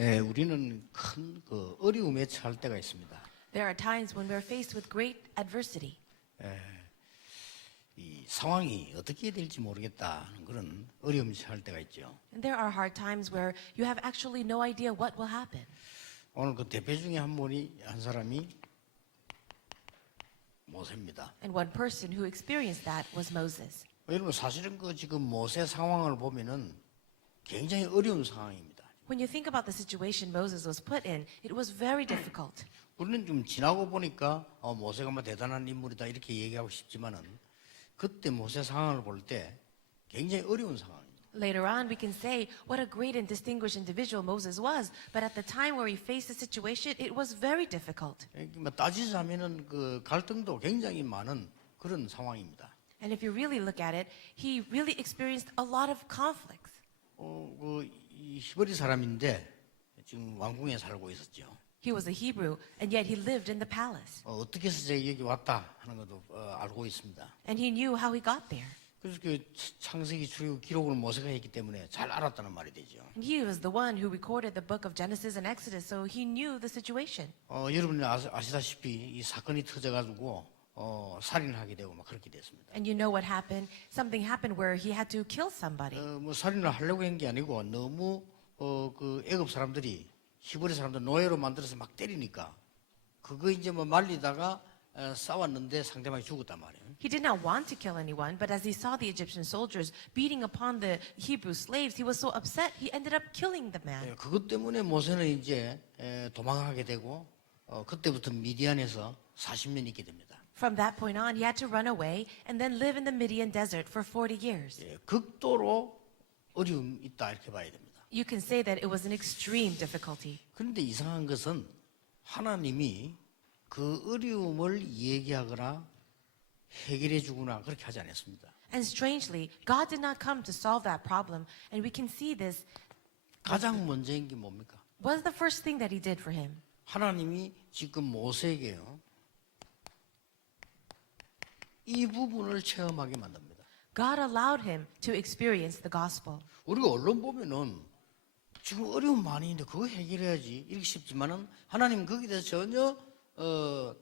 우리는 큰 그 어려움에 처할 때가 있습니다. There are times when we're faced with great adversity. 이 상황이 어떻게 될지 모르겠다는 그런 어려움에 처할 때가 있죠. And there are hard times where you have actually no idea what will happen. 오늘 그 대표 중에 한 사람이 모세입니다. And one person who experienced that was Moses. 여러분 사실은 그 지금 모세 상황을 보면은 굉장히 어려운 상황입니다. When you think about the situation Moses was put in, it was very difficult. 우리는 좀 지나고 보니까 모세가 뭐 대단한 인물이다 이렇게 얘기하고 싶지만은 그때 모세 상황을 볼 때 굉장히 어려운 상황입니다. Later on, we can say what a great and distinguished individual Moses was, but at the time where he faced the situation, it was very difficult. 뭐 따지자면은 그 갈등도 굉장히 많은 그런 상황입니다. And if you really look at it, he really experienced a lot of conflicts. 이 히브리 사람인데 지금 왕궁에 살고 있었죠. He was a Hebrew, and yet he lived in the palace. 어떻게 해서 제가 여기 왔다 하는 것도 알고 있습니다. And he knew how he got there. 그래서 그 창세기 출애굽 기록을 모세가 했기 때문에 잘 알았다는 말이 되죠. And he was the one who recorded the book of Genesis and Exodus, so he knew the situation. 여러분이 아시다시피 이 사건이 터져가지고 살인하게 되고 막 그렇게 됐습니다. And you know what happened? Something happened where he had to kill somebody. 뭐 살인을 하려고 한 게 아니고 너무 그 애굽 사람들이 히브리 사람들 노예로 만들어서 막 때리니까 그거 이제 뭐 말리다가 싸웠는데 상대방이 죽었단 말이에요. He did not want to kill anyone, but as he saw the Egyptian soldiers beating upon the Hebrew slaves, he was so upset he ended up killing the man. 그것 때문에 모세는 이제 도망하게 되고 그때부터 미디안에서 40년 있게 됩니다. From that point on, he had to run away and then live in the Midian desert for 40 years. 극도로 어려움이 있다 이렇게 봐야 됩니다. You can say that it was an extreme difficulty. 그런데 이상한 것은 하나님이 그 어려움을 얘기하거나 해결해 주거나 그렇게 하지 않았습니다. And strangely, God did not come to solve that problem, and we can see this. 가장 먼저인 게 뭡니까? What was the first thing that he did for him? 하나님이 지금 모세에게요 이 부분을 체험하게 만듭니다. God allowed him to experience the gospel. 우리가 언론 보면은 지금 어려움 많이 있는데 그거 해결해야지 이렇게 싶지만은 하나님은 거기에 대해서 전혀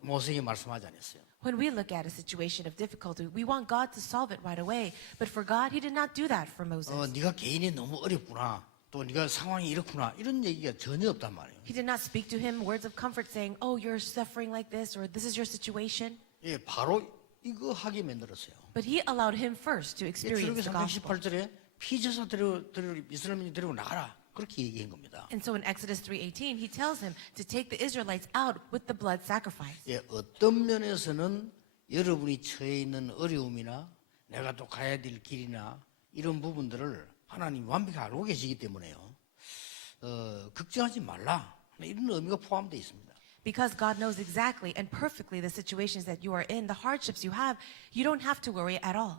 모세에게 말씀하지 않았어요. When we look at a situation of difficulty, we want God to solve it right away. But for God, he did not do that for Moses. 네가 개인이 너무 어렵구나. 또 네가 상황이 이렇구나. 이런 얘기가 전혀 없단 말이에요. He did not speak to him words of comfort saying, "Oh, you're suffering like this," or "This is your situation." 예, 바로 이거 하게 만들었어요. But he allowed him first to experience 출애굽기 the gospel. 318절에 피제사 이스라엘민이 데리고 나가라. 그렇게 얘기한 겁니다. And so in Exodus 3:18, he tells him to take the Israelites out with the blood sacrifice. 예, 어떤 면에서는 여러분이 처해 있는 어려움이나 내가 또 가야 될 길이나 이런 부분들을 하나님이 완벽히 알고 계시기 때문에요. 걱정하지 말라. 이런 의미가 포함되어 있습니다. Because God knows exactly and perfectly the situations that you are in, the hardships you have, you don't have to worry at all.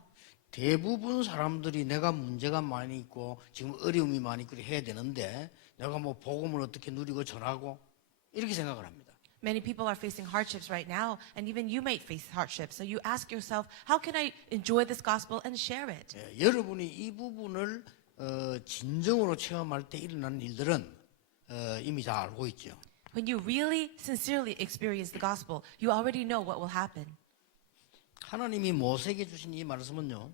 대부분 사람들이 내가 문제가 많이 있고 지금 어려움이 많이 있고 해야 되는데 내가 뭐 복음을 어떻게 누리고 전하고 이렇게 생각을 합니다. Many people are facing hardships right now, and even you may face hardships. So you ask yourself, how can I enjoy this gospel and share it? 예, 여러분이 이 부분을 진정으로 체험할 때 일어나는 일들은 이미 다 알고 있죠. When you really, sincerely experience the gospel, you already know what will happen. 하나님이 모세에게 주신 이 말씀은요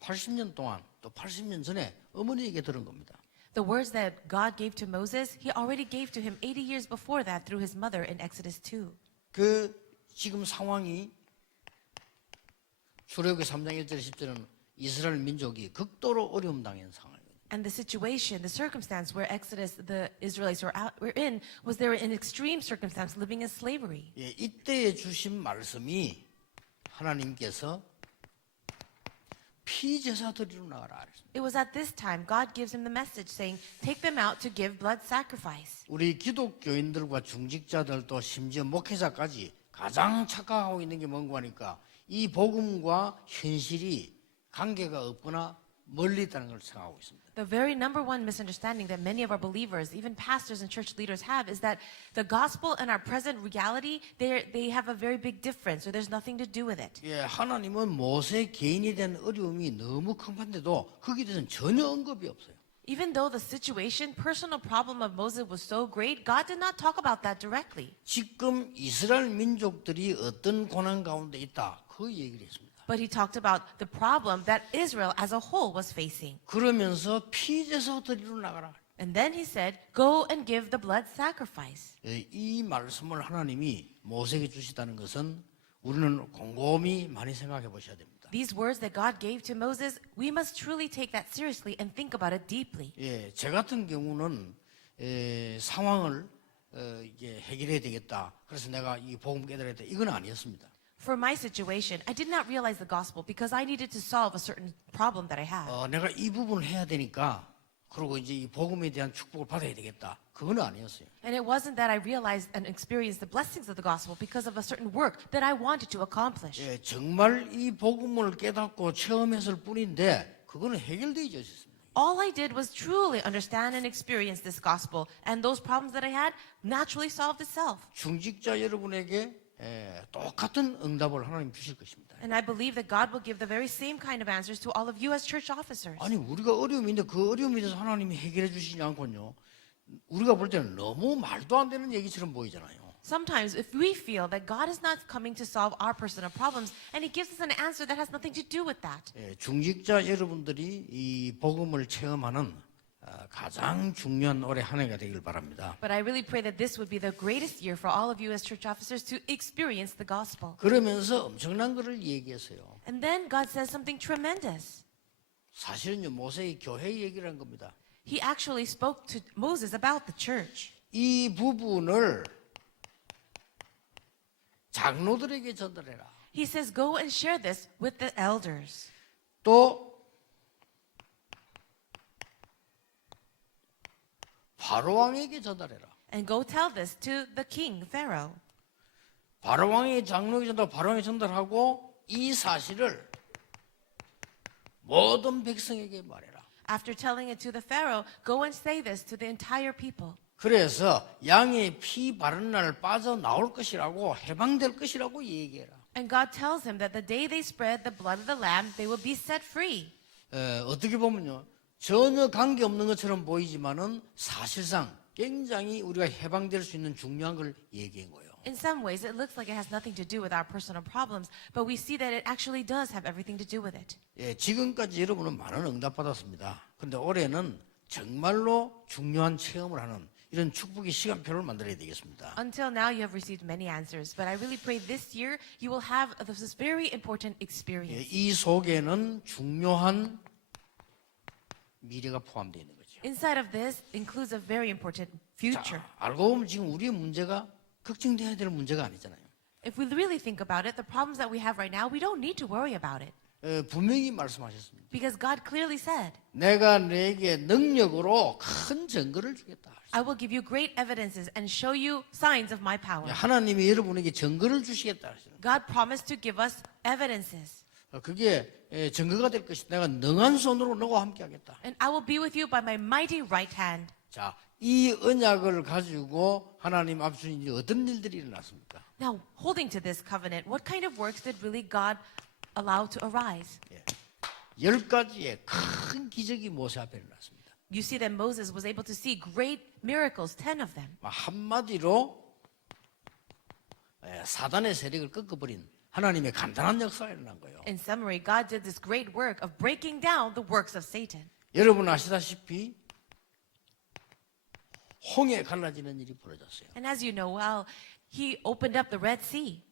80년 동안 또 80년 전에 어머니에게 들은 겁니다. The words that God gave to Moses, he already gave to him 80 years before that through his mother in Exodus 2. 그 지금 상황이 출애굽기 3장 1절 10절은 이스라엘 민족이 극도로 어려움 당한 상황입니다. And the situation, the circumstance where the Israelites were in, was they were in extreme circumstance living in slavery. 예, 이때에 주신 말씀이 하나님께서 피제사 드리러 나가라. It was at this time God gives him the message saying, take them out to give blood sacrifice. 우리 기독교인들과 중직자들도 심지어 목회자까지 가장 착각하고 있는 게 뭔가 하니까 이 복음과 현실이 관계가 없거나 멀리 있다는 걸 생각하고 있습니다. The very number one misunderstanding that many of our believers, even pastors and church leaders have is that the gospel and our present reality, they have a very big difference or there's nothing to do with it. 예, 하나님은 모세 개인에 대한 어려움이 너무 큰 판데도 거기에 대해서는 전혀 언급이 없어요. Even though the situation, personal problem of Moses was so great, God did not talk about that directly. 지금 이스라엘 민족들이 어떤 고난 가운데 있다. 그 얘기를 했습니다. But he talked about the problem that Israel as a whole was facing. 그러면서 피제사 드리러 나가라. And then he said, go and give the blood sacrifice. 예, 이 말씀을 하나님이 모세에게 주시다는 것은 우리는 곰곰이 많이 생각해 보셔야 됩니다. These words that God gave to Moses, we must truly take that seriously and think about it deeply. 예, 제 같은 경우는 상황을 이게 해결해야 되겠다. 그래서 내가 이 복음 깨달아야 돼. 이건 아니었습니다. For my situation, I did not realize the gospel because I needed to solve a certain problem that I had. 내가 이 부분을 해야 되니까 그리고 이제 이 복음에 대한 축복을 받아야 되겠다. 그건 아니었어요. And it wasn't that I realized and experienced the blessings of the gospel because of a certain work that I wanted to accomplish. 예, 정말 이 복음을 깨닫고 체험했을 뿐인데 그거는 해결되지 않습니다. All I did was truly understand and experience this gospel, and those problems that I had naturally solved itself. 중직자 여러분에게 똑같은 응답을 하나님 주실 것입니다. And I believe that God will give the very same kind of answers to all of you as church officers. 아니 우리가 어려움이 있는데 그 어려움에 대해서 하나님이 해결해 주시지 않고요. 우리가 볼 때는 너무 말도 안 되는 얘기처럼 보이잖아요. Sometimes if we feel that God is not coming to solve our personal problems and he gives us an answer that has nothing to do with that. 중직자 여러분들이 이 복음을 체험하는 가장 중요한 올해 한 해가 되길 바랍니다. But I really pray that this would be the greatest year for all of you as church officers to experience the gospel. 그러면서 엄청난 것을 얘기했어요. And then God says something tremendous. 사실은요 모세의 교회 얘기를 한 겁니다. He actually spoke to Moses about the church. 이 부분을 장로들에게 전달해라. He says, go and share this with the elders. 또 바로 왕에게 전달해라. And go tell this to the king, Pharaoh. 바로 왕의 장로에게 전달, 바로 왕에 전달하고 이 사실을 모든 백성에게 말해라. After telling it to the Pharaoh, go and say this to the entire people. 그래서 양의 피 바른 날 빠져나올 것이라고 해방될 것이라고 얘기해라. And God tells him that the day they spread the blood of the lamb, they will be set free. 어떻게 보면요 전혀 관계없는 것처럼 보이지만은 사실상 굉장히 우리가 해방될 수 있는 중요한 걸 얘기한 거예요. In some ways, it looks like it has nothing to do with our personal problems, but we see that it actually does have everything to do with it. 예, 지금까지 여러분은 많은 응답 받았습니다. 그런데 올해는 정말로 중요한 체험을 하는 이런 축복의 시간표를 만들어야 되겠습니다. Until now, you have received many answers, but I really pray this year you will have this very important 예, experience. 이 속에는 중요한 미래가 포함되어 있는 거죠. Inside of this includes a very important future. 자, 알고 보면 지금 우리의 문제가 걱정돼야 될 문제가 아니잖아요. If we really think about it, the problems that we have right now, we don't need to worry about it. 분명히 말씀하셨습니다. Because God clearly said, 내가 내게 능력으로 큰 증거를 주겠다. I will give you great evidences and show you signs of my power. 하나님이 여러분에게 증거를 주시겠다. God promised to give us evidences. 그게 증거가 될 것이다. 내가 능한 손으로 너와 함께 하겠다. And I will be with you by my mighty right hand. 자, 이 언약을 가지고 하나님 앞에 이제 어떤 일들이 일어났습니까? Now, holding to this covenant, what kind of works did really God allow to arise? 10가지의 큰 기적이 모세 앞에 일어났습니다. You see that Moses was able to see great miracles, 10 of them. 한마디로 사단의 세력을 꺾어버린 하나님의 간단한 역사가 일어난 거예요. In summary, God did this great work of breaking down the works of Satan. 여러분 아시다시피 홍해 갈라지는 일이 벌어졌어요. And as you know well, he opened up the Red Sea.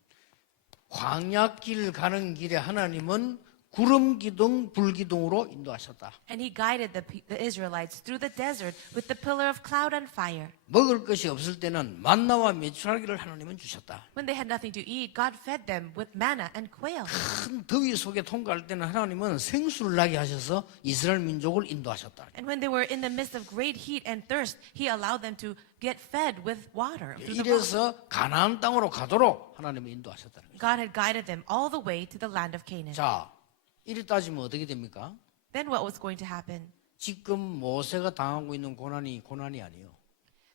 광야길 가는 길에 하나님은 구름 기둥, 불 기둥으로 인도하셨다. And he guided the Israelites through the desert with the pillar of cloud and fire. 먹을 것이 없을 때는 만나와 메추라기를 하나님은 주셨다. When they had nothing to eat, God fed them with manna and quail. 큰 더위 속에 통과할 때는 하나님은 생수를 나게 하셔서 이스라엘 민족을 인도하셨다. And when they were in the midst of great heat and thirst, he allowed them to get fed with water. through the rock. 이래서 가나안 땅으로 가도록 하나님은 인도하셨다는 거죠. God had guided them all the way to the land of Canaan. 자, 이리 따지면 어떻게 됩니까? then what was going to happen? 지금 모세가 당하고 있는 고난이 아니에요.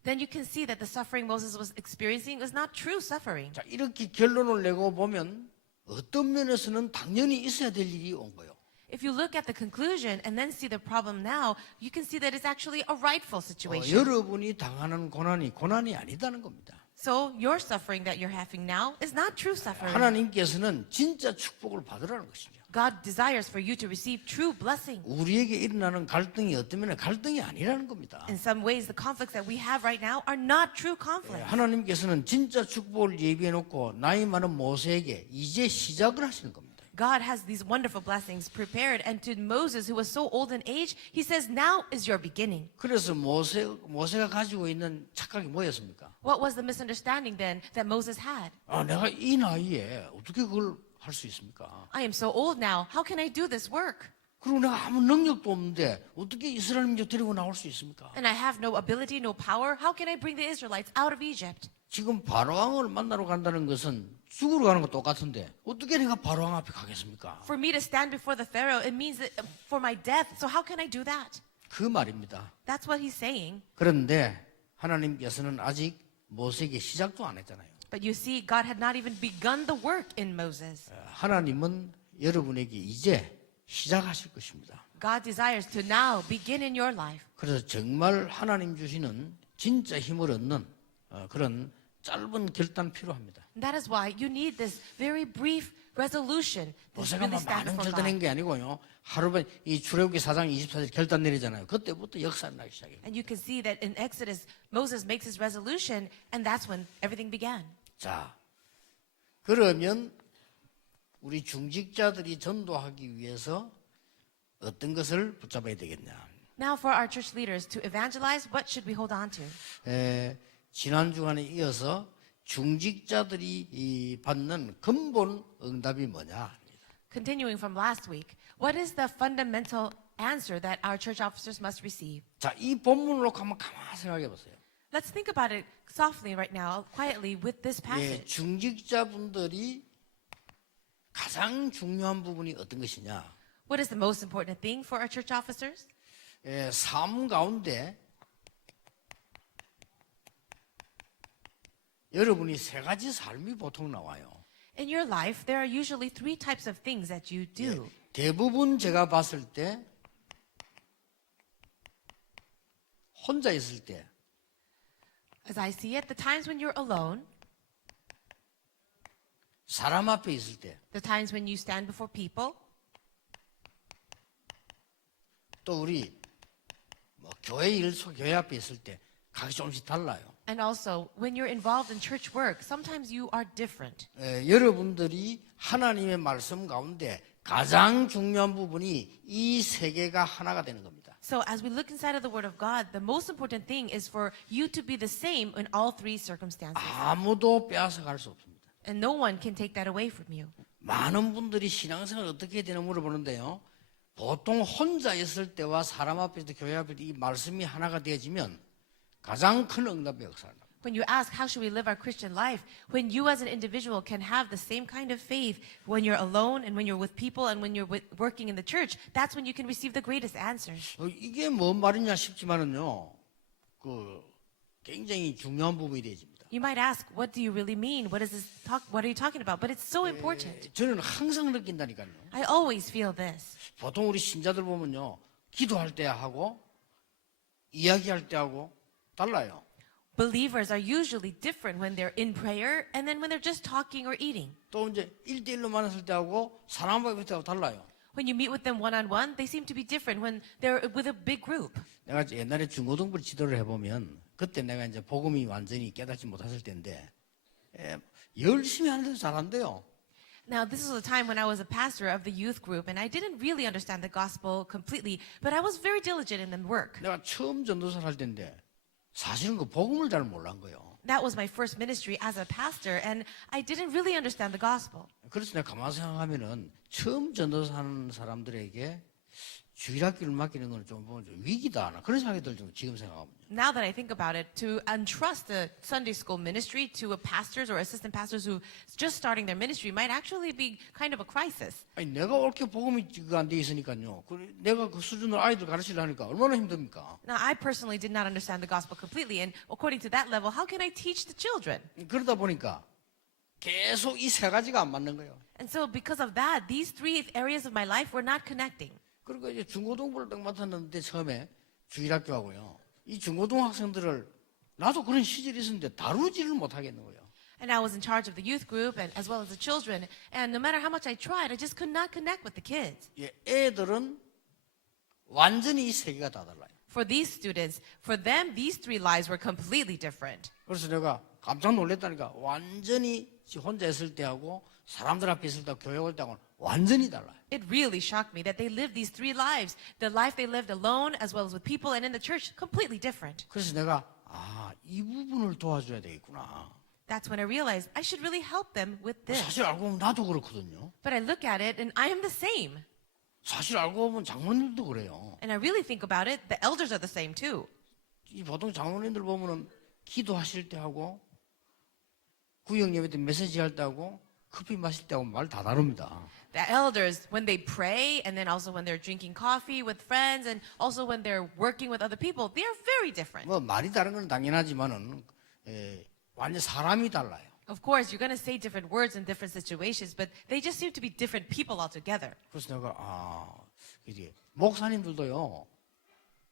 Then you can see that the suffering Moses was experiencing was not true suffering. 자, 이렇게 결론을 내고 보면 어떤 면에서는 당연히 있어야 될 일이 온 거예요. If you look at the conclusion and then see the problem now, you can see that it's actually a rightful situation. 여러분이 당하는 고난이 아니다는 겁니다. So your suffering that you're having now is not true suffering. 하나님께서는 진짜 축복을 받으라는 것입니다. God desires for you to receive true blessing. 우리에게 일어나는 갈등이 어떤 면에 갈등이 아니라는 겁니다. In some ways, the conflicts that we have right now are not true conflicts. 하나님께서는 진짜 축복을 예비해 놓고 나이 많은 모세에게 이제 시작을 하시는 겁니다. God has these wonderful blessings prepared, and to Moses, who was so old in age, he says, now is your beginning. 그래서 모세가 가지고 있는 착각이 뭐였습니까? What was the misunderstanding then that Moses had? 내가 이 나이에 어떻게 그걸 할 수 있습니까? I am so old now. How can I do this work? 그리고 내가 아무 능력도 없는데 어떻게 이스라엘 민족 데리고 나올 수 있습니까? And I have no ability, no power. How can I bring the Israelites out of Egypt? 지금 바로왕을 만나러 간다는 것은 죽으러 가는 거 똑같은데 어떻게 내가 바로왕 앞에 가겠습니까? For me to stand before the Pharaoh, it means that for my death. So how can I do that? 그 말입니다. That's what he's saying. 그런데 하나님께서는 아직 모세에게 시작도 안 했잖아요. But you see, God had not even begun the work in Moses. 하나님은 여러분에게 이제 시작하실 것입니다. God desires to now begin in your life. 그래서 정말 하나님 주시는 진짜 힘을 얻는 그런 짧은 결단 필요합니다. And that is why you need this very brief resolution. This 모세가 really stands 많은 for 결단한 God. 게 아니고요. 하루에 이 출애굽기 4장 24절 결단 내리잖아요. 그때부터 역사가 나기 시작해요. And you can see that in Exodus, Moses makes his resolution, and that's when everything began. 자, 그러면 우리 중직자들이 전도하기 위해서 어떤 것을 붙잡아야 되겠냐? Now, for our church leaders to evangelize, what should we hold on to? 지난 주간에 이어서 중직자들이 받는 근본 응답이 뭐냐? Continuing from last week, what is the fundamental answer that our church officers must receive? 자, 이 본문을 놓고 한번 가만히 생각해 보세요. Let's think about it softly right now, quietly, with this passage. 중직자분들이 가장 중요한 부분이 어떤 것이냐? What is the most important thing for our church officers? 삶 가운데 여러분이 세 가지 삶이 보통 나와요. In your life, there are usually three types of things that you do. 대부분 제가 봤을 때 혼자 있을 때 As I see it, the times when you're alone, 사람 앞에 있을 때 the times when you stand before people, 또 우리 교회 앞에 있을 때 각기 조금씩 달라요. and also when you're involved in church work, sometimes you are different. 여러분들이 하나님의 말씀 가운데 가장 중요한 부분이 이 세 개가 하나가 되는 겁니다. So as we look inside of the Word of God, the most important thing is for you to be the same in all three circumstances. 아무도 빼앗아 갈 수 없습니다. And no one can take that away from you. 많은 분들이 신앙생활 어떻게 해야 되나 물어보는데요. 보통 혼자 있을 때와 사람 앞에서 교회 앞에서 이 말씀이 하나가 되어지면 가장 큰 응답의 역사를 합니다. When you ask, how should we live our Christian life? When you as an individual can have the same kind of faith when you're alone and when you're with people and when you're working in the church, that's when you can receive the greatest answers. 이게 뭔 말이냐 싶지만은요. 굉장히 중요한 부분이 되어집니다. You might ask, what do you really mean? What are you talking about? But it's so important. 저는 항상 느낀다니까요. I always feel this. 보통 우리 신자들 보면요. 기도할 때 하고 이야기할 때 하고 달라요. Believers are usually different when they're in prayer and then when they're just talking or eating. 또 이제 1대1로 만났을 때 하고 사람 앞에 때하고 달라요. When you meet with them one-on-one, they seem to be different when they're with a big group. 내가 옛날에 중고등부 지도를 해보면 그때 내가 이제 복음이 완전히 깨닫지 못했을 때인데 열심히 하는데도 잘한대요. Now, this was a time when I was a pastor of the youth group, and I didn't really understand the gospel completely, but I was very diligent in the work. 내가 처음 전도사를 할 때인데 사실은 그 복음을 잘 몰란 거예요. That was my first ministry as a pastor, and I didn't really understand the gospel. 그래서 내가 가만히 생각하면은 처음 전도사 하는 사람들에게 주일학교를 맡기는 건 좀 보면 좀 위기다. 나 그런 생각이 들죠. 지금 생각하면. Now that I think about it, to entrust the Sunday school ministry to a pastors or assistant pastors who just starting their ministry might actually be kind of a crisis. 아니 내가 옳게 복음이 안 돼 있으니까요. 내가 그 수준으로 아이들 가르치려니까 얼마나 힘듭니까? Now, I personally did not understand the gospel completely, and according to that level, how can I teach the children? 그러다 보니까 계속 이 세 가지가 안 맞는 거예요. And so, because of that, these three areas of my life were not connecting. 그리고 이제 중고등부를 딱 맡았는데 처음에 주일학교하고요. 이 중고등 학생들을 나도 그런 시절이 있었는데 다루지를 못하겠는 거예요. And I was in charge of the youth group and as well as the children. And no matter how much I tried, I just could not connect with the kids. 예, 애들은 완전히 이 세계가 다 달라요. For these students, for them, these three lives were completely different. 그래서 내가 깜짝 놀랐다니까 완전히 혼자 있을 때하고 사람들 앞에 있을 때 교회 올 때하고는 완전히 달라요. It really shocked me that they lived these three lives. The life they lived alone as well as with people and in the church, completely different. 그래서 내가 이 부분을 도와줘야 되겠구나. That's when I realized I should really help them with this. 사실 알고 보면 나도 그렇거든요. But I look at it and I am the same. 사실 알고 보면 장모님들도 그래요. And I really think about it, the elders are the same too. 이 보통 장모님들 보면은 기도하실 때 하고 구역 예배 때 메시지 할 때 하고 커피 마실 때 하고 말 다 다릅니다. The elders, when they pray, and then also when they're drinking coffee with friends, and also when they're working with other people, they are very different. 뭐 말이 다른 건 당연하지만은 완전 사람이 달라요. Of course, you're going to say different words in different situations, but they just seem to be different people altogether. 그래서 내가 이게 목사님들도요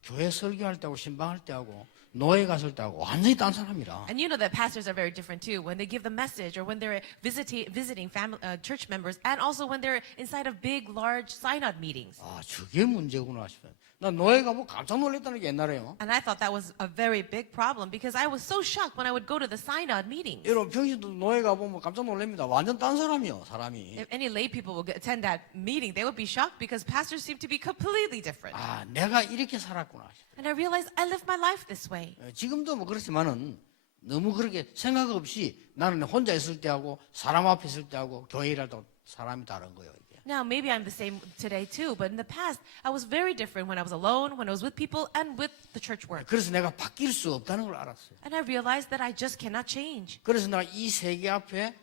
교회 설교할 때하고 신방할 때하고 노예 갔을 때하고 완전히 딴 사람이라. And you know that pastors are very different too. When they give the message, or when they're visiting church members, and also when they're inside of big, large synod meetings. 저게 문제구나 싶어요. 나 노예가 뭐 깜짝 놀랐다는 게 옛날에요. And I thought that was a very big problem because I was so shocked when I would go to the synod meetings. 여러분 평신도 노예가 보면 깜짝 놀랍니다. 완전 딴 사람이요, 사람이. If any lay people would attend that meeting, they would be shocked because pastors seem to be completely different. 내가 이렇게 살았구나. And I realized I lived my life this way. 지금도 뭐 그렇지만은 너무 그렇게 생각 없이 나는 혼자 있을 때하고 사람 앞에 있을 때하고 교회 일할 때 사람이 다른 거예요. 이게. Now, maybe I'm the same today too, but in the past, I was very different when I was alone, when I was with people, and with the church work. 그래서 내가 바뀔 수 없다는 걸 알았어요. And I realized that I just cannot change. 그래서 내가 이 세계 앞에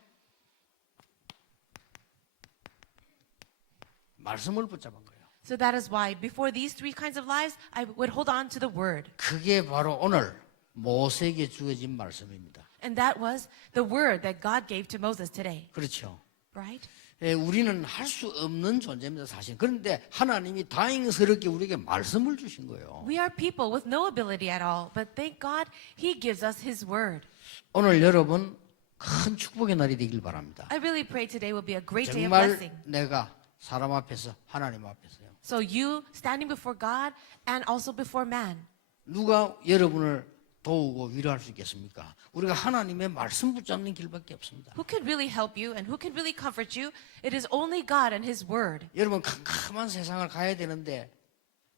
말씀을 붙잡은 거예요. So that is why, before these three kinds of lives, I would hold on to the word. 그게 바로 오늘 모세에게 주어진 말씀입니다. And that was the word that God gave to Moses today. 그렇죠. Right? 우리는 할 수 없는 존재입니다, 사실. 그런데 하나님이 다행스럽게 우리에게 말씀을 주신 거예요. We are people with no ability at all, but thank God He gives us His word. 오늘 여러분 큰 축복의 날이 되길 바랍니다. I really pray today will be a great day of 정말 blessing. 내가 사람 앞에서 하나님 앞에서요. So you standing before God and also before man. 누가 여러분을 도우고 위로할 수 있겠습니까? 우리가 하나님의 말씀 붙잡는 길밖에 없습니다. Who can really help you and who can really comfort you? It is only God and His word. 여러분 캄캄한 세상을 가야 되는데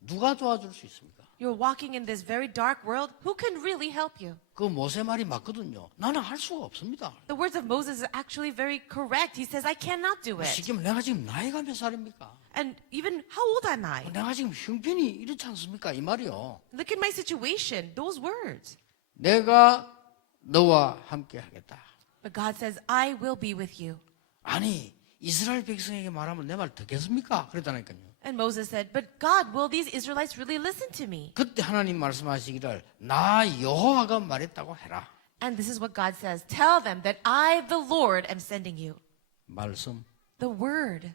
누가 도와줄 수 있습니까? You're walking in this very dark world. Who can really help you? 그 모세 말이 맞거든요. 나는 할 수가 없습니다. The words of Moses are actually very correct. He says, I cannot do it. 지금 내가 지금 나이가 몇 살입니까? And even how old am I? 내가 지금 형편이 이렇지 않습니까? 이 말이요. Look at my situation. Those words. 내가 너와 함께 하겠다. But God says, I will be with you. 아니 이스라엘 백성에게 말하면 내 말 듣겠습니까? 그랬다니까요. And Moses said, But God, will these Israelites really listen to me? 그때 하나님 말씀하시기를 나 여호와가 말했다고 해라. And this is what God says. Tell them that I, the Lord, am sending you. 말씀. The word.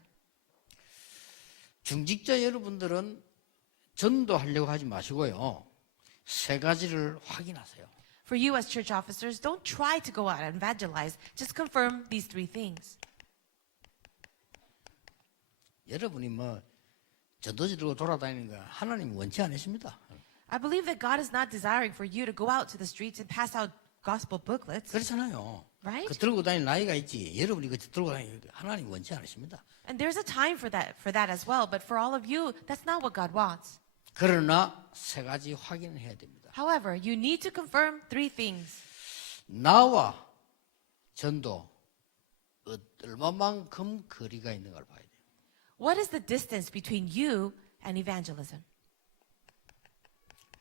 중직자 여러분들은 전도하려고 하지 마시고요. 세 가지를 확인하세요. For you as church officers, don't try to go out and evangelize. Just confirm these three things. 여러분이 뭐 전도지 들고 돌아다니는 거 하나님 원치 않으십니다. I believe that God is not desiring for you to go out to the streets and pass out gospel booklets. 그렇잖아요. Right? 그 들고 다닐 나이가 있지. 여러분이 그 들고 다니는 거 하나님 원치 않으십니다. And there's a time for that as well. But for all of you, that's not what God wants. 그러나 세 가지 확인해야 됩니다. However, you need to confirm three things. 나와 전도 얼마만큼 거리가 있는 걸 봐야 돼요. What is the distance between you and evangelism.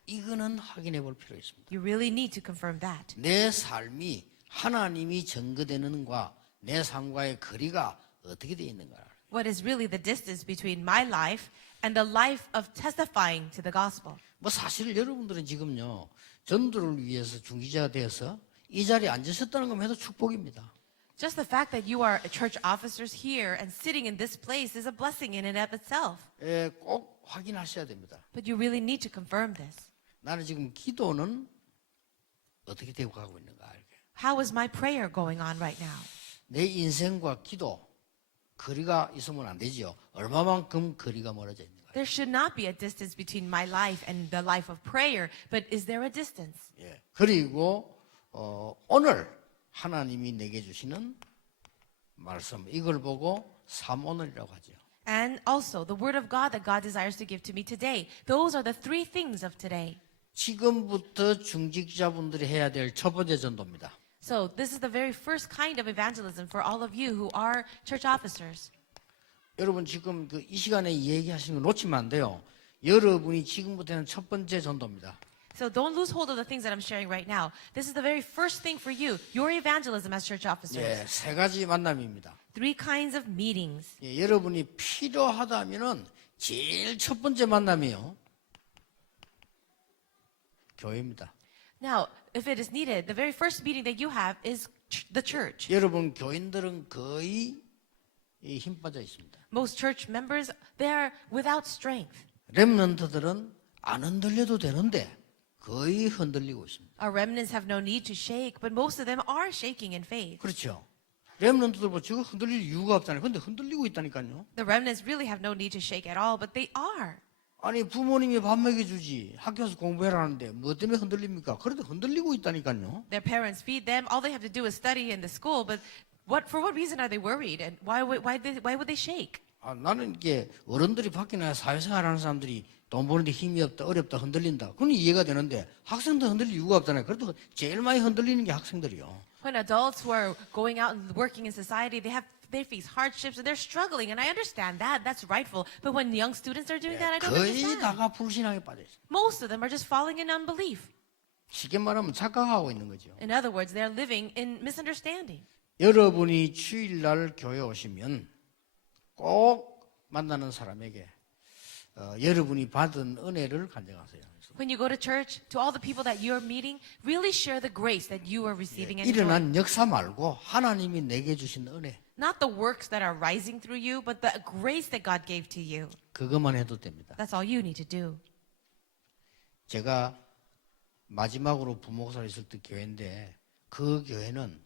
이거는 확인해 볼 필요가 있습니다. You really need to confirm that. 내 삶이 하나님이 증거되는과 내 삶과의 거리가 어떻게 되어 있는가. What is really the distance between my life and the life of testifying to the gospel? 뭐 사실 여러분들은 지금요 전도를 위해서 중기자가 되어서 이 자리에 앉으셨다는 것만 해도 축복입니다. Just the fact that you are church officers here and sitting in this place is a blessing in and of itself. 예, 꼭 확인하셔야 됩니다. But you really need to confirm this. 나는 지금 기도는 어떻게 되고 가고 있는가. 이렇게. How is my prayer going on right now? 내 인생과 기도 거리가 있으면 안 되죠. 얼마만큼 거리가 멀어져 있는가. There should not be a distance between my life and the life of prayer, but is there a distance? 예. 그리고 오늘 하나님이 내게 주시는 말씀 이걸 보고 삼오늘이라고 하죠. And also the word of God that God desires to give to me today. Those are the three things of today. 지금부터 중직자분들이 해야 될 첫 번째 전도입니다. So this is the very first kind of evangelism for all of you who are church officers. 여러분 지금 이 시간에 이 얘기하시는 거 놓치면 안 돼요. 여러분이 지금부터는 첫 번째 전도입니다. So don't lose hold of the things that I'm sharing right now. This is the very first thing for you, your evangelism as church officers. 예, 세 가지 만남입니다. Three kinds of meetings. 예, 여러분이 필요하다면은 제일 첫 번째 만남이요. 교회입니다. Now, if it is needed, the very first meeting that you have is the church. 여러분 교인들은 거의 힘 빠져 있습니다. Most church members, they are without strength. 렘넌트들은 안 흔들려도 되는데 거의 흔들리고 있습니다. Our remnants have no need to shake, but most of them are shaking in faith. 그렇죠. 렘넌트들 뭐 지금 흔들릴 이유가 없잖아요. 근데 흔들리고 있다니까요. The remnants really have no need to shake at all, but they are. 아니 부모님이 밥 먹여주지 학교에서 공부해라는데 뭐 때문에 흔들립니까? 그래도 흔들리고 있다니까요. Their parents feed them. All they have to do is study in the school, but for what reason are they worried? And why would they shake? 아, 나는 이게 어른들이 밖에 나가 사회생활하는 사람들이 돈 버는데 힘이 없다, 어렵다, 흔들린다. 그건 이해가 되는데 학생들 흔들릴 이유가 없잖아요. 그래도 제일 많이 흔들리는 게 학생들이요. When adults who are going out and working in society, they face hardships and they're struggling, and I understand that. That's rightful. But when young students are doing that, I don't 거의 understand. 다가 불신앙에 빠져 있어요. Most of them are just falling in unbelief. 쉽게 말하면 착각하고 있는 거죠. In other words, they're living in misunderstanding. 여러분이 주일날 교회 오시면 꼭 만나는 사람에게 여러분이 받은 은혜를 간증하세요. When you go to church, to all the people that you're meeting, really share the grace that you are receiving and enjoying. 일어난 역사 말고 하나님이 내게 주신 은혜 Not the works that are rising through you, but the grace that God gave to you. 그것만 해도 됩니다. That's all you need to do. 제가 마지막으로 부목사로 있을 때 교회인데 그 교회는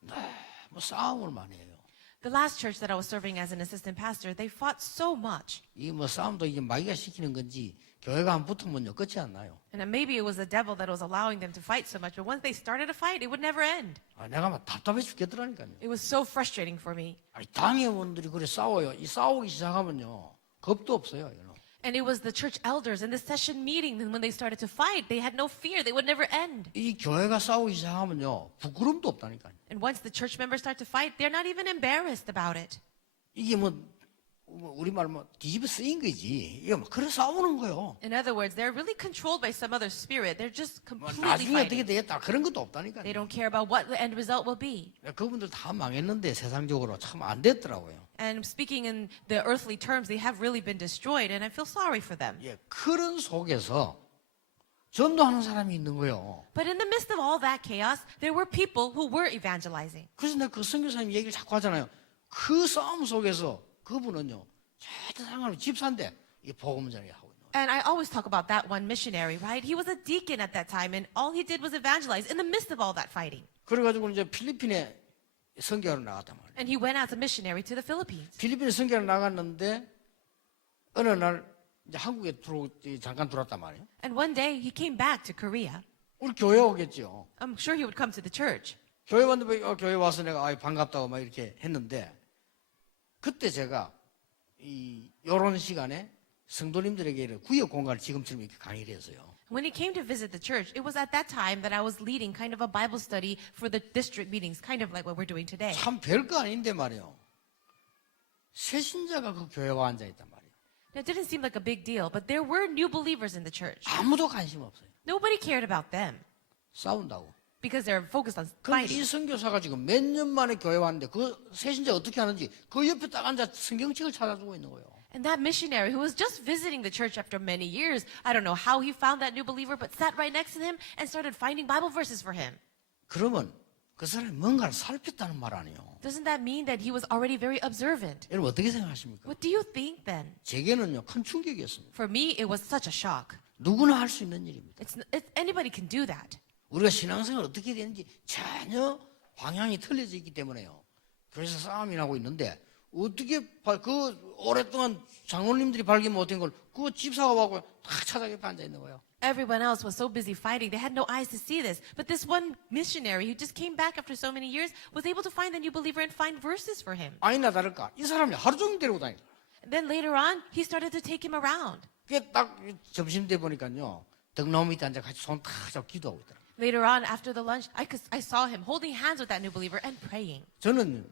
너무 싸움을 많이 해요. The last church that I was serving as an assistant pastor, they fought so much. 이 뭐 싸움도 이게 마귀가 시키는 건지 교회가 안 붙으면요 끝이 안 나요. And maybe it was the devil that was allowing them to fight so much, but once they started a fight, it would never end. 아, 내가 막 답답해 죽겠더라니까요. It was so frustrating for me. 아니, 당회원들이 그래 싸워요. 이 싸우기 시작하면요 겁도 없어요. And it was the church elders in the session meeting, and when they started to fight, they had no fear. They would never end. 이 교회가 싸우기 시작하면요 부끄럼도 없다니까요. And once the church members start to fight, they're not even embarrassed about it. 이게 뭐 우리말 뭐 뒤집어 쓰인 거지. 이게 뭐 그래 싸우는 거요. In other words, they're really controlled by some other spirit. They're just 뭐 completely 나중에 어떻게 fighting. 되겠다 그런 것도 없다니까요. They don't care about what the end result will be. 그분들 다 망했는데 세상적으로 참 안 됐더라고요. And speaking in the earthly terms, they have really been destroyed, and I feel sorry for them. 예, 그런 속에서 전도하는 사람이 있는 거요. But in the midst of all that chaos, there were people who were evangelizing. 그래서 내가 그 선교사님 얘기를 자꾸 하잖아요. 그 싸움 속에서 그분은요, 절대 상관없이 집사인데 이 복음 전하게 하고 있는 거예요. And I always talk about that one missionary, right? He was a deacon at that time, and all he did was evangelize in the midst of all that fighting. 그래가지고 이제 필리핀에 선교하러 나갔단 말이에요. And he went as a missionary to the Philippines. 필리핀에 선교하러 나갔는데 어느 날 이제 한국에 잠깐 들어왔단 말이에요. And one day he came back to Korea. 우리 교회 오겠죠. I'm sure he would come to the church. 교회 왔는데 교회 와서 내가 반갑다고 막 이렇게 했는데 그때 제가 요런 시간에 성도님들에게 구역 공간을 지금처럼 이렇게 강의를 했어요. When he came to visit the church, it was at that time that I was leading kind of a Bible study for the district meetings, kind of like what we're doing today. 참 별거 아닌데 말이에요. 새신자가 그 교회에 앉아 있단 말이에요. It didn't seem like a big deal, but there were new believers in the church. 아무도 관심 없어요. Nobody cared about them 싸운다고. because they're focused on 그런데 fighting. 이 선교사가 지금 몇 년 만에 교회 왔는데 그 새신자 어떻게 하는지 그 옆에 딱 앉아 성경책을 찾아주고 있는 거예요. And that missionary who was just visiting the church after many years, I don't know how he found that new believer, but sat right next to him and started finding Bible verses for him. 그러면 그 사람이 뭔가를 살폈다는 말 아니에요. Doesn't that mean that he was already very observant? 여러분 어떻게 생각하십니까? What do you think then? 제게는요 큰 충격이었습니다. For me, it was such a shock. 누구나 할 수 있는 일입니다. Anybody can do that. 우리가 신앙생활 어떻게 되는지 전혀 방향이 틀려져 있기 때문에요. 교회에서 싸움이 나고 있는데 어떻게 그 오랫동안 장로님들이 발견 못한 걸 그 집사가 와고 다 찾아 옆에 앉아 있는 거예요. Everyone else was so busy fighting, they had no eyes to see this. But this one missionary who just came back after so many years was able to find the new believer and find verses for him. 아니나 다를까 이 사람이 하루 종일 데리고 다니는 거예요. And then later on, he started to take him around. 그게 딱 점심 때 보니까요 등나무 밑에 앉아 같이 손 탁 잡고 기도하고 있더라고요. Later on, after the lunch, I saw him holding hands with that new believer and praying. 저는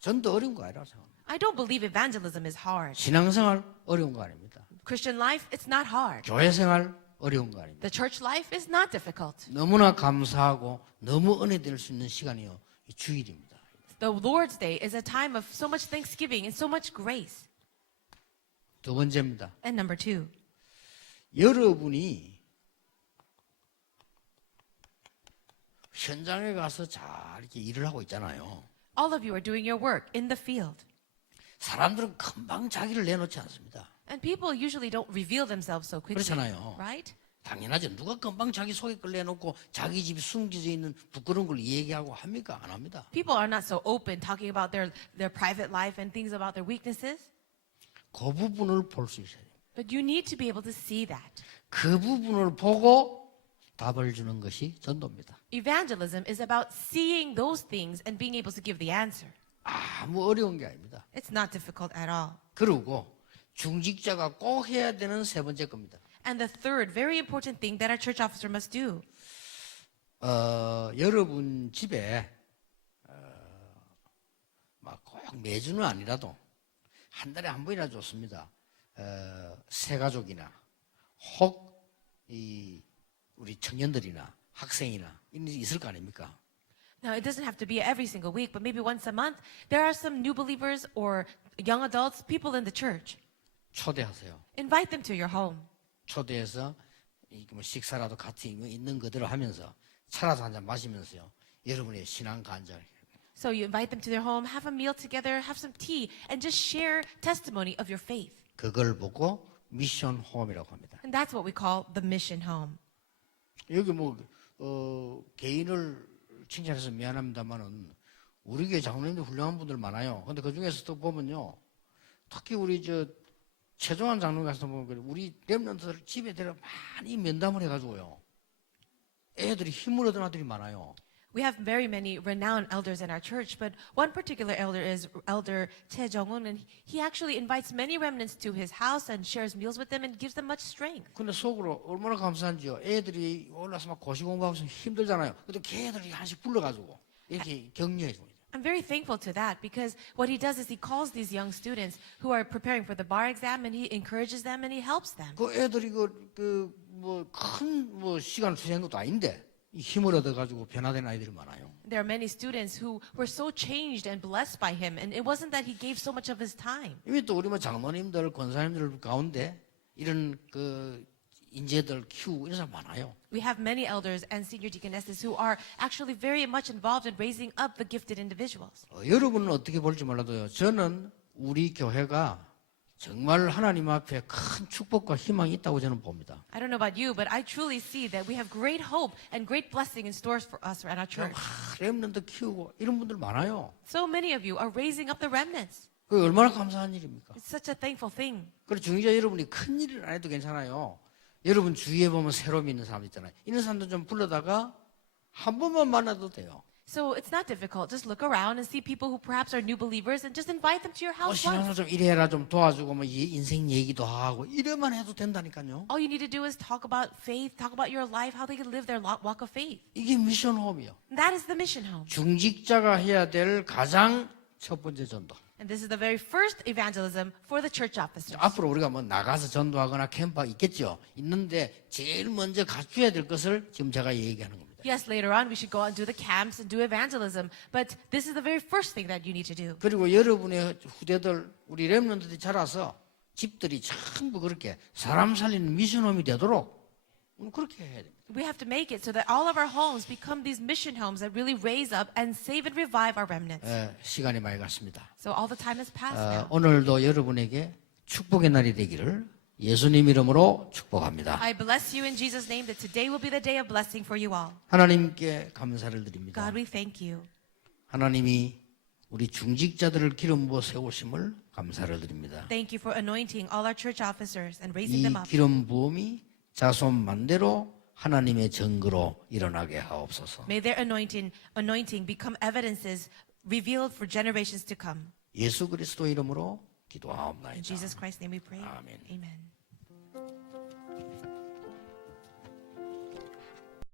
전도 어려운 거 아니라 생각합니다. I don't believe evangelism is hard. 신앙생활 어려운 거 아닙니다. Christian life, it's not hard. 교회생활 어려운 거 아닙니다. The church life is not difficult. 너무나 감사하고 너무 은혜될 수 있는 시간이요 이 주일입니다. The Lord's Day is a time of so much thanksgiving and so much grace. 두 번째입니다. And number two, 여러분이 현장에 가서 잘 이렇게 일을 하고 있잖아요. all of you are doing your work in the field. 사람들은 금방 자기를 내놓지 않습니다. And people usually don't reveal themselves so quickly. 그렇잖아요. Right? 당연하죠. 누가 금방 자기 속에 걸 내놓고 자기 집이 숨겨져 있는 부끄러운 걸 얘기하고 합니까? 안 합니다. People are not so open talking about their private life and things about their weaknesses. 그 부분을 볼 수 있어야 돼요. But you need to be able to see that. 그 부분을 보고 답을 주는 것이 전도입니다. Evangelism is about seeing those things and being able to give the answer. 아무 어려운 게 아닙니다. It's not difficult at all. 그리고 중직자가 꼭 해야 되는 세 번째 겁니다. And the third very important thing that our church officer must do. 여러분 집에 막 꼭 매주는 아니라도 한 달에 한 번이나 좋습니다. 새 가족이나 혹 이 우리 청년들이나 학생이나 이런 일이 있을 거 아닙니까? Now, it doesn't have to be every single week, but maybe once a month, there are some new believers or young adults, people in the church. 초대하세요. Invite them to your home. 초대해서 뭐 식사라도 같이 있는 그대로 하면서 차라도 한잔 마시면서요. 여러분의 신앙 간절. So you invite them to their home, have a meal together, have some tea, and just share testimony of your faith. 그걸 보고 미션 홈이라고 합니다. And that's what we call the mission home. 여기 뭐 개인을 칭찬해서 미안합니다만은 우리 교회 장로님들 훌륭한 분들 많아요. 근데 그 중에서 또 보면요, 특히 우리 최종환 장로님 가서 보면 우리 렘넌트들 집에 데려 많이 면담을 해가지고요, 애들이 힘을 얻은 아들이 많아요. We have very many renowned elders in our church, but one particular elder is Elder Tae Jong-un, and he actually invites many remnants to his house and shares meals with them and gives them much strength. 근데 속으로 얼마나 감사한지요. 애들이 올라서 막 고시 공부하고 힘들잖아요. 근데 걔들이 하나씩 불러가지고 이렇게 격려해 줍니다. I'm very thankful to that because what he does is he calls these young students who are preparing for the bar exam and he encourages them and he helps them. 그 애들이 큰 시간을 투자한 것도 아닌데 힘을 얻어가지고 변화된 아이들이 많아요. There are many students who were so changed and blessed by him, and it wasn't that he gave so much of his time. 이미 또 우리 장로님들, 권사님들 가운데 이런 인재들 키우고 이런 사람 많아요. We have many elders and senior deaconesses who are actually very much involved in raising up the gifted individuals. 여러분은 어떻게 볼지 몰라도요, 저는 우리 교회가 정말 하나님 앞에 큰 축복과 희망이 있다고 저는 봅니다. I don't know about you, but I truly see that we have great hope and great blessing in stores for us at our church. 렘넌트 키우고 이런 분들 많아요. So many of you are raising up the remnants. 그 얼마나 감사한 일입니까? It's such a thankful thing. 그리고 중직자 여러분이 큰 일을 안 해도 괜찮아요. 여러분 주위에 보면 새로 믿는 사람 있잖아요. 이런 사람들 좀 불러다가 한 번만 만나도 돼요. So it's not difficult. Just look around and see people who perhaps are new believers and just invite them to your house 신앙생활 once. 좀 이래라 좀 도와주고 뭐 인생 얘기도 하고 이래만 해도 된다니까요. All you need to do is talk about faith, talk about your life, how they can live their walk of faith. 이게 미션 홈이요. And that is the mission home. 중직자가 해야 될 가장 첫 번째 전도. And this is the very first evangelism for the church officers. 앞으로 우리가 뭐 나가서 전도하거나 캠프가 있겠죠. 있는데 제일 먼저 갖춰야 될 것을 지금 제가 얘기하는 겁니다. Yes, later on we should go out and do the camps and do evangelism. But this is the very first thing that you need to do. 그리고 여러분의 후대들, 우리 렘넌트들이 자라서 집들이 전부 그렇게 사람 살리는 미션홈이 되도록 그렇게 해야 됩니다. We have to make it so that all of our homes become these mission homes that really raise up and save and revive our remnants. 시간이 많이 갔습니다. So all the time has passed now. 오늘도 여러분에게 축복의 날이 되기를 예수님 이름으로 축복합니다. I bless you in Jesus' name that today will be the day of blessing for you all. 하나님께 감사를 드립니다. God, we thank you. 하나님이 우리 중직자들을 기름 부어 세우심을 감사를 드립니다. Thank you for anointing all our church officers and raising 이 them up. 기름 부음이 자손 만대로 하나님의 증거로 일어나게 하옵소서. May their anointing become evidences revealed for generations to come. 예수 그리스도 이름으로 In 기도하옵나이다. Jesus Christ's name we pray. Amen. Amen.